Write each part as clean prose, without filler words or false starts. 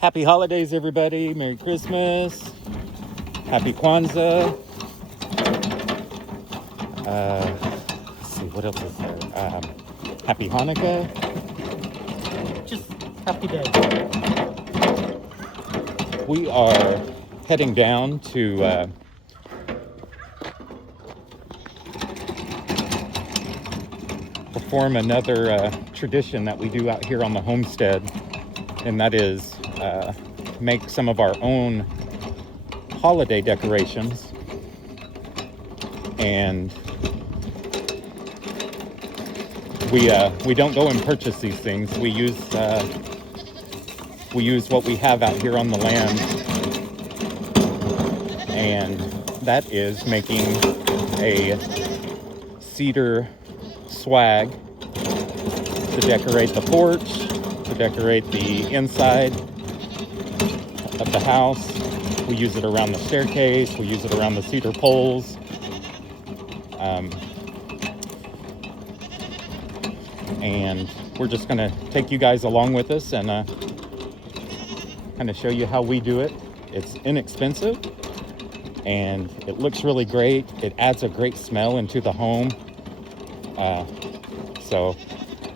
Happy holidays, everybody. Merry Christmas. Happy Kwanzaa. Let's see, what else is there? Happy Hanukkah. Just happy day. We are heading down to perform another tradition that we do out here on the homestead, and that is make some of our own holiday decorations. And we don't go and purchase these things. We use what we have out here on the land, and that is making a cedar swag to decorate the porch, to decorate the inside of the house. We use it around the staircase. We use it around the cedar poles. And we're just going to take you guys along with us and kind of show you how we do it. It's inexpensive and it looks really great. It adds a great smell into the home. So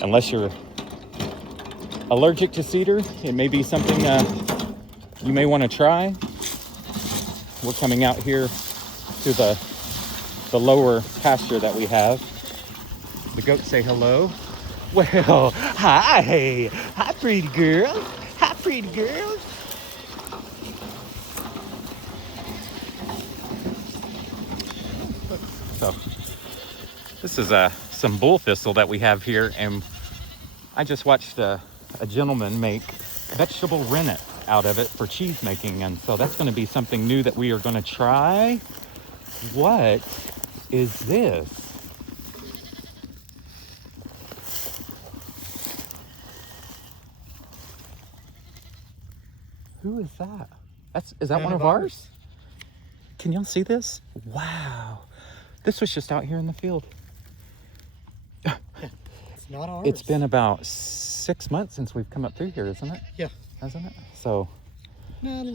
unless you're allergic to cedar, it may be something you may want to try. We're coming out here to the lower pasture that we have. The goats say hello. Well, hi. Hi, pretty girl. Hi, pretty girl. So, this is some bull thistle that we have here, and I just watched a gentleman make vegetable rennet out of it for cheese making, and so that's going to be something new that we are going to try. What is this? Who is that? Is that one of ours? Can y'all see this? Wow. This was just out here in the field. It's not ours. It's been about 6 months since we've come up through here, isn't it? Yeah. Hasn't it? So. Yeah.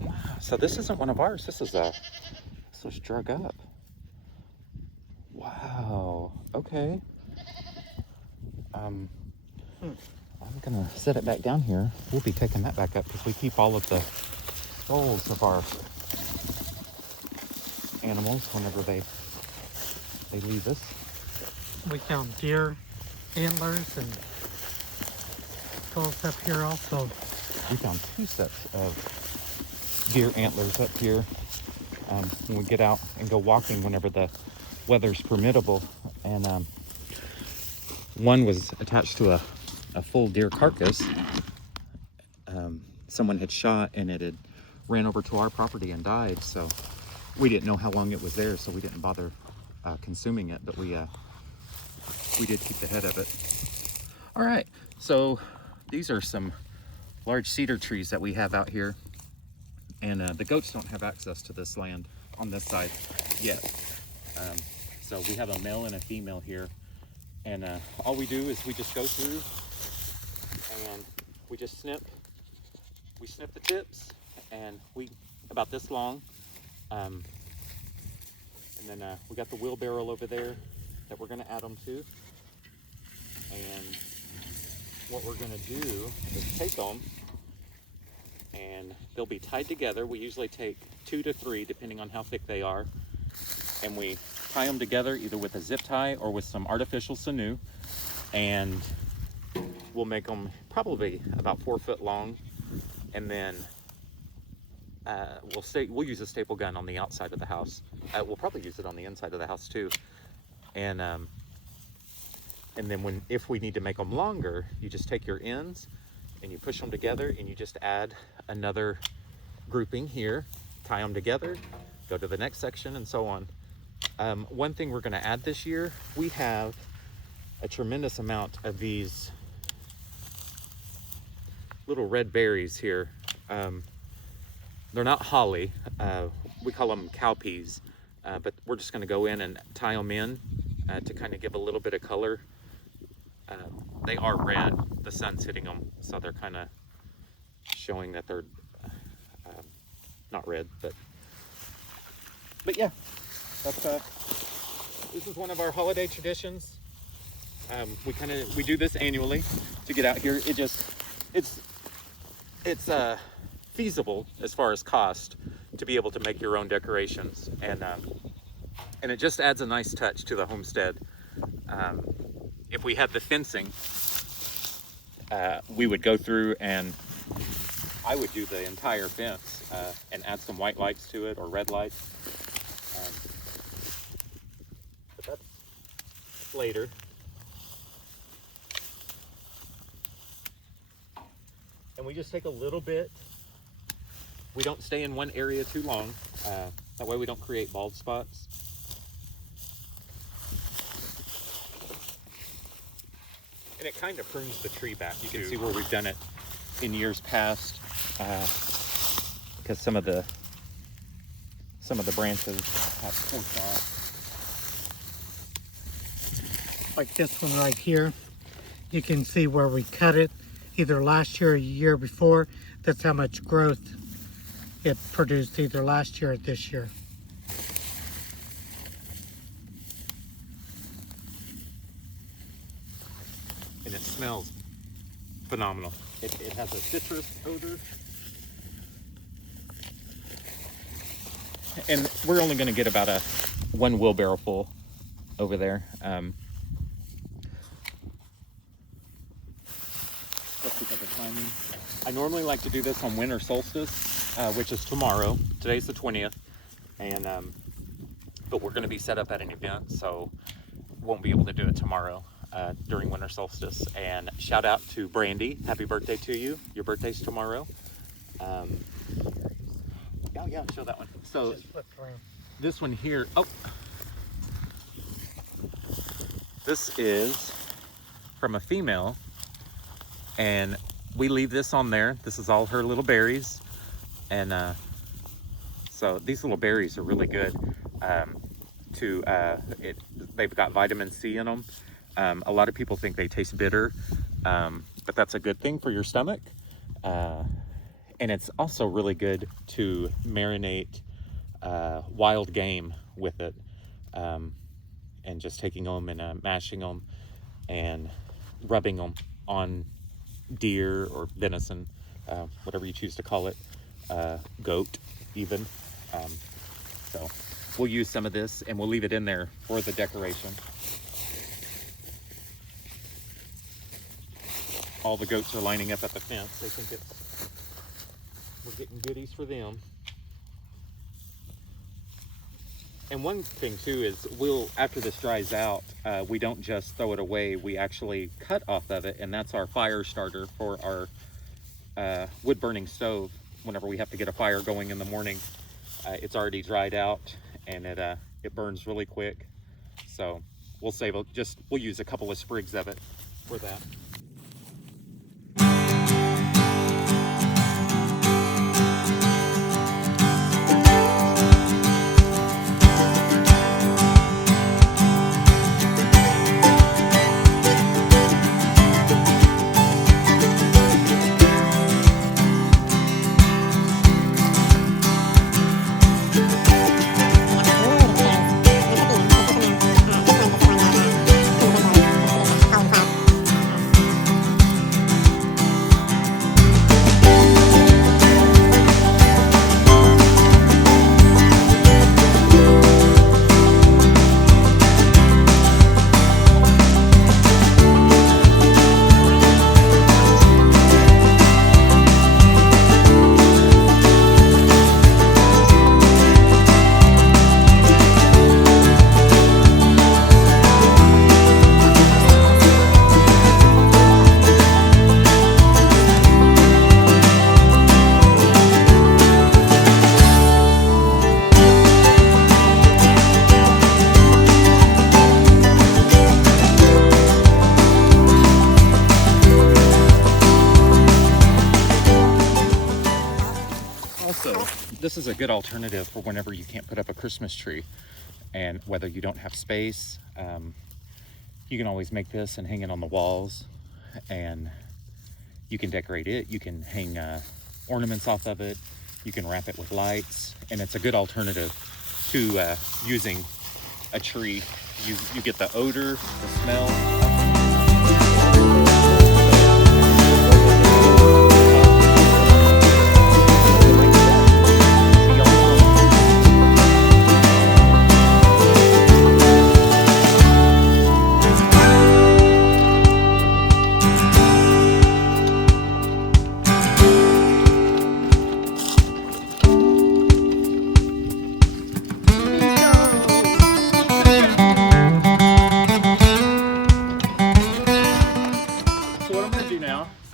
Wow. So this isn't one of ours. This was drug up. Wow. Okay. I'm gonna set it back down here. We'll be taking that back up because we keep all of the skulls of our animals whenever they leave us. We found deer antlers and skulls up here also. We found 2 sets of deer antlers up here when we get out and go walking whenever the weather's permittable. And one was attached to a full deer carcass. Someone had shot and it had ran over to our property and died. So we didn't know how long it was there, so we didn't bother consuming it, but we did keep the head of it. All right, so these are some large cedar trees that we have out here, and the goats don't have access to this land on this side yet. So we have a male and a female here, and all we do is we just go through and we just snip the tips, and we about this long, and then we got the wheelbarrow over there that we're going to add them to. And what we're going to do is take them, and they'll be tied together. We usually take 2 to 3 depending on how thick they are, and we tie them together either with a zip tie or with some artificial sinew, and we'll make them probably about 4 foot long. And then we'll use a staple gun on the outside of the house. We'll probably use it on the inside of the house too. And then if we need to make them longer, you just take your ends and you push them together, and you just add another grouping here, tie them together, go to the next section, and so on. One thing we're going to add this year, we have a tremendous amount of these little red berries here. They're not holly. We call them cow peas, but we're just going to go in and tie them in to kind of give a little bit of color. They are red. The sun's hitting them, so they're kind of showing that they're not red, but yeah, that's this is one of our holiday traditions. We do this annually to get out here. It's feasible as far as cost to be able to make your own decorations, and it just adds a nice touch to the homestead. If we had the fencing, we would go through and I would do the entire fence and add some white lights to it or red lights. But that's later. And we just take a little bit. We don't stay in one area too long. That way we don't create bald spots. And it kind of prunes the tree back. You can see where we've done it in years past, because some of the branches have forked off. Like this one right here, you can see where we cut it either last year or the year before. That's how much growth it produced either last year or this year. And it smells phenomenal. It has a citrus odor. And we're only going to get about one wheelbarrow full over there. Let's look at the timing. I normally like to do this on winter solstice, which is tomorrow. Today's the 20th, and but we're going to be set up at an event, so won't be able to do it tomorrow during winter solstice. And shout out to Brandy. Happy birthday to you. Your birthday's tomorrow. Yeah, show that one. So this one here, this is from a female, and we leave this on there. This is all her little berries, and so these little berries are really good. They've got vitamin C in them. A lot of people think they taste bitter, but that's a good thing for your stomach. And it's also really good to marinate wild game with it, and just taking them and mashing them and rubbing them on deer or venison, whatever you choose to call it, goat even. So we'll use some of this and we'll leave it in there for the decoration. All the goats are lining up at the fence. They think we're getting goodies for them. And one thing too is after this dries out, we don't just throw it away. We actually cut off of it, and that's our fire starter for our wood burning stove. Whenever we have to get a fire going in the morning, it's already dried out, and it burns really quick. So we'll use a couple of sprigs of it for that. This is a good alternative for whenever you can't put up a Christmas tree, and whether you don't have space, you can always make this and hang it on the walls, and you can decorate it. You can hang ornaments off of it. You can wrap it with lights, and it's a good alternative to using a tree. You get the odor, the smell.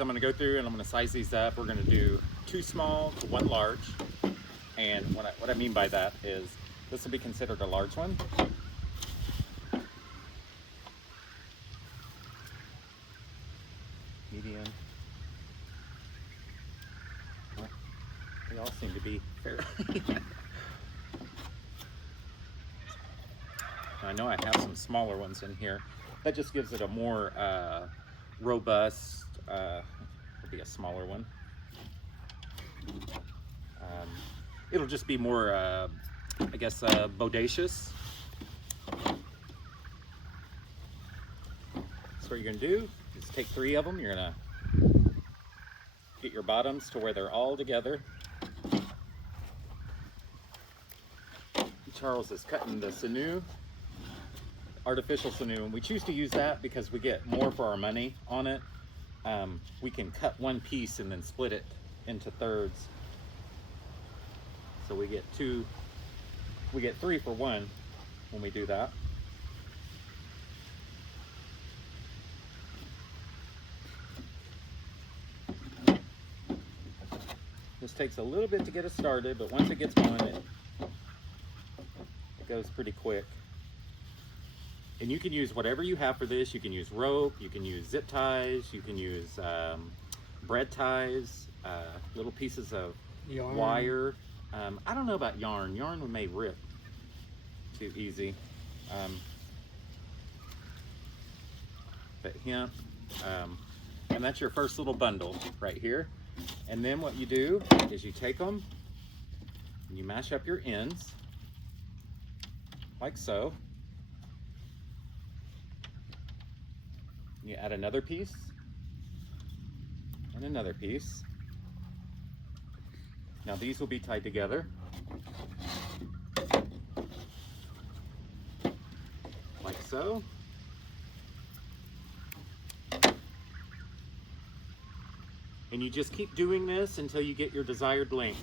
I'm going to go through and I'm going to size these up. We're going to do 2 small to 1 large. And what I mean by that is this will be considered a large one. Medium. Well, they all seem to be fairly. I know I have some smaller ones in here. That just gives it a more robust, will be a smaller one. It'll just be more, I guess, bodacious. So what you're gonna do is take 3 of them. You're gonna get your bottoms to where they're all together. Charles is cutting the sinew, artificial sinew, and we choose to use that because we get more for our money on it. We can cut 1 piece and then split it into thirds. So we get 3 for 1 when we do that. This takes a little bit to get us started, but once it gets going, it goes pretty quick. And you can use whatever you have for this. You can use rope, you can use zip ties, you can use bread ties, little pieces of yarn. Wire. I don't know about yarn. Yarn may rip too easy. But hemp. And that's your first little bundle right here. And then what you do is you take them and you mash up your ends like so. You add another piece and another piece. Now these will be tied together like so. And you just keep doing this until you get your desired length.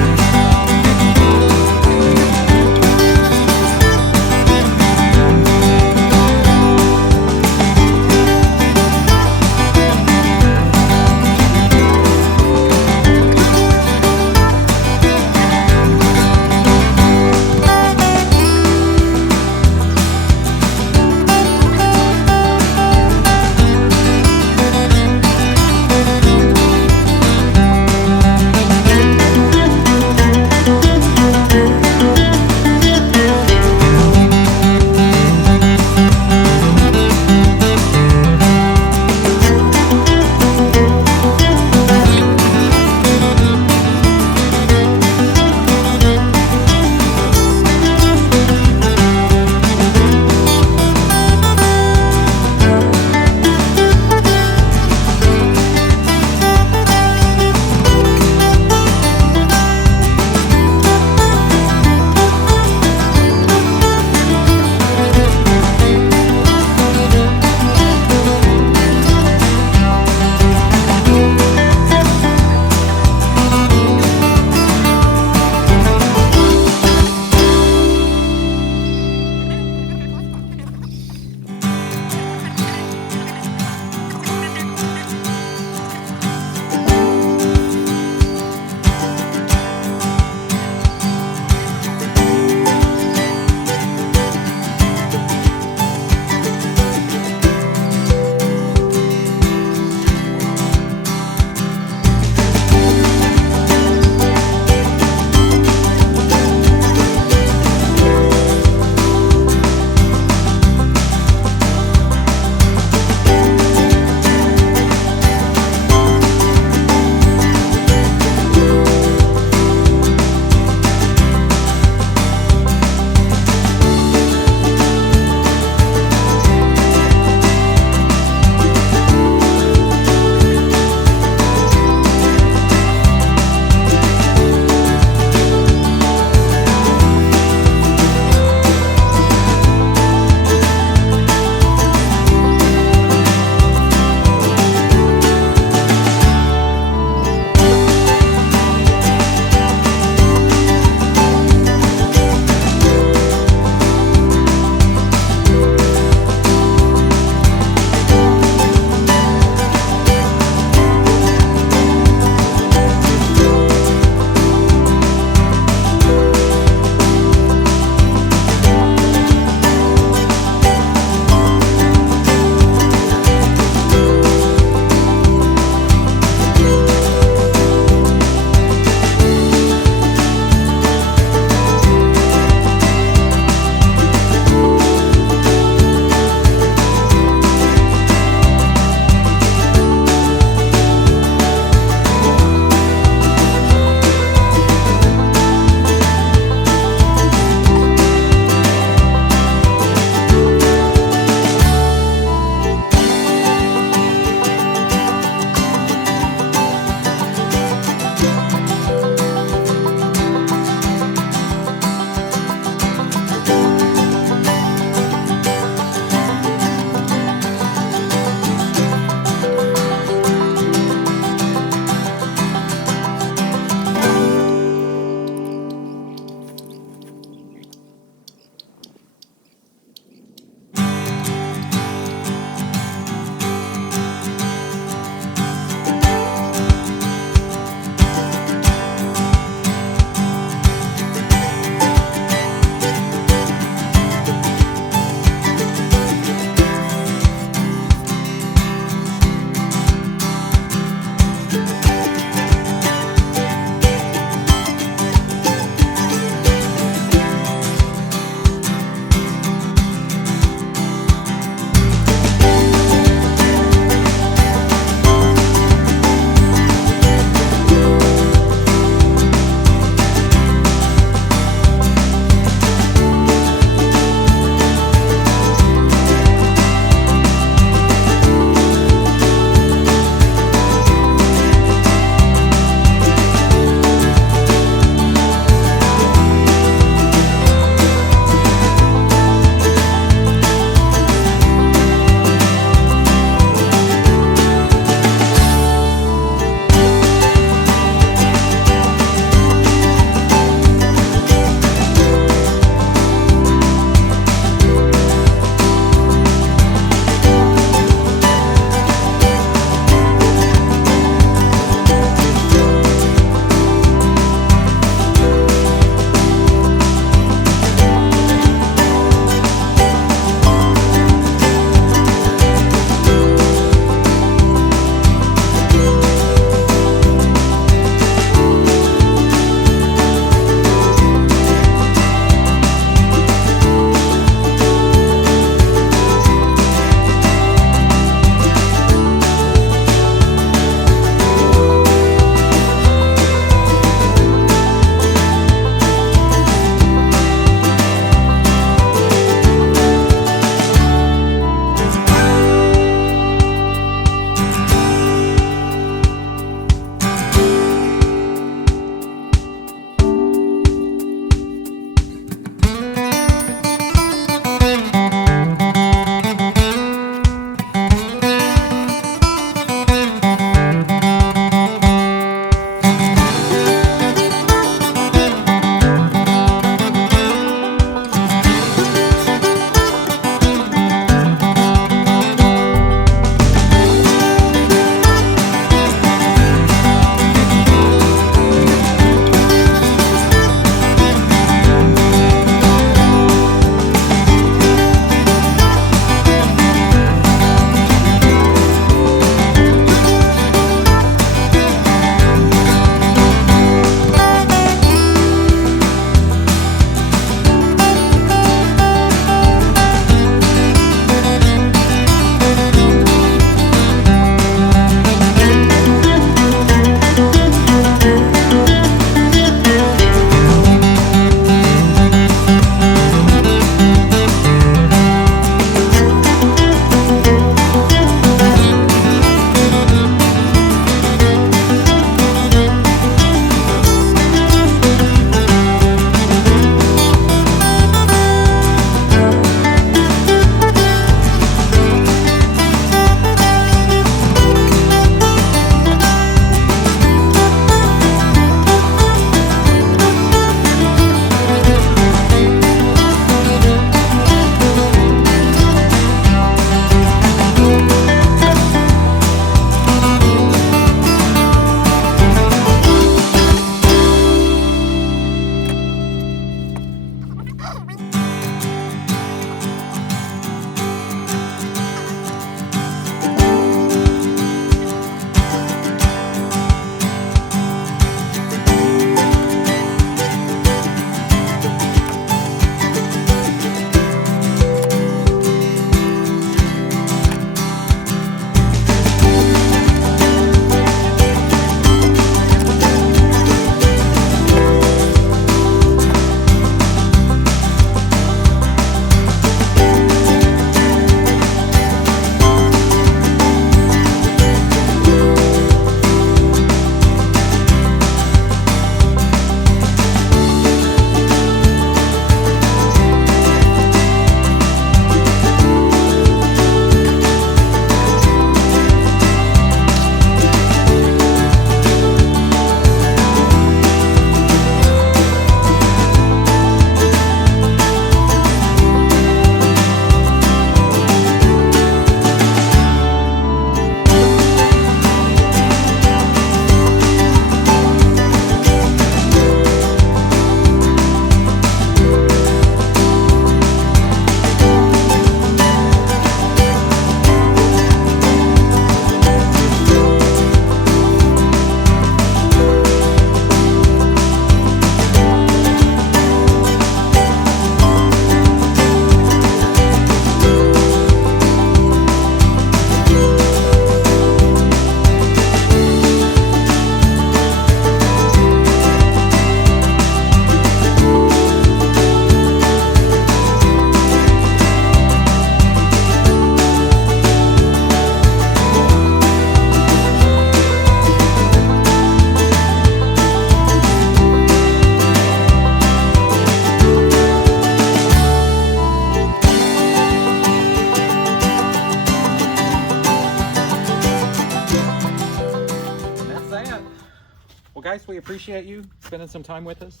guys, we appreciate you spending some time with us.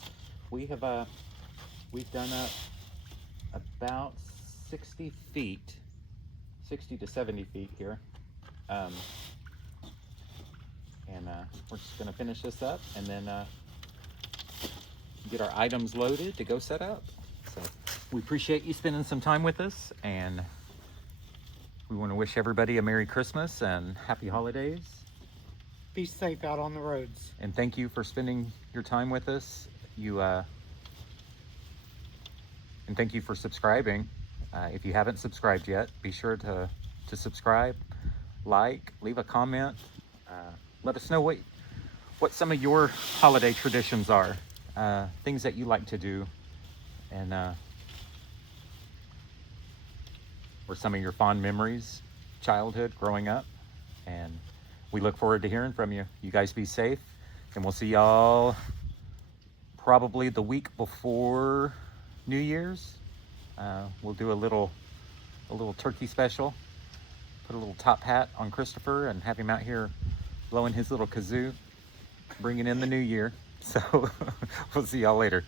We have we've done up about 60 feet, 60 to 70 feet here. We're just gonna finish this up and then get our items loaded to go set up. So we appreciate you spending some time with us, and we want to wish everybody a Merry Christmas and Happy Holidays. Be safe out on the roads. And thank you for spending your time with us. And thank you for subscribing. If you haven't subscribed yet, be sure to subscribe, like, leave a comment. Let us know what some of your holiday traditions are, things that you like to do, and or some of your fond memories, childhood, growing up. And we look forward to hearing from you. You guys be safe, and we'll see y'all probably the week before New Year's. We'll do a little turkey special. Put a little top hat on Christopher and have him out here blowing his little kazoo, bringing in the new year. So we'll see y'all later.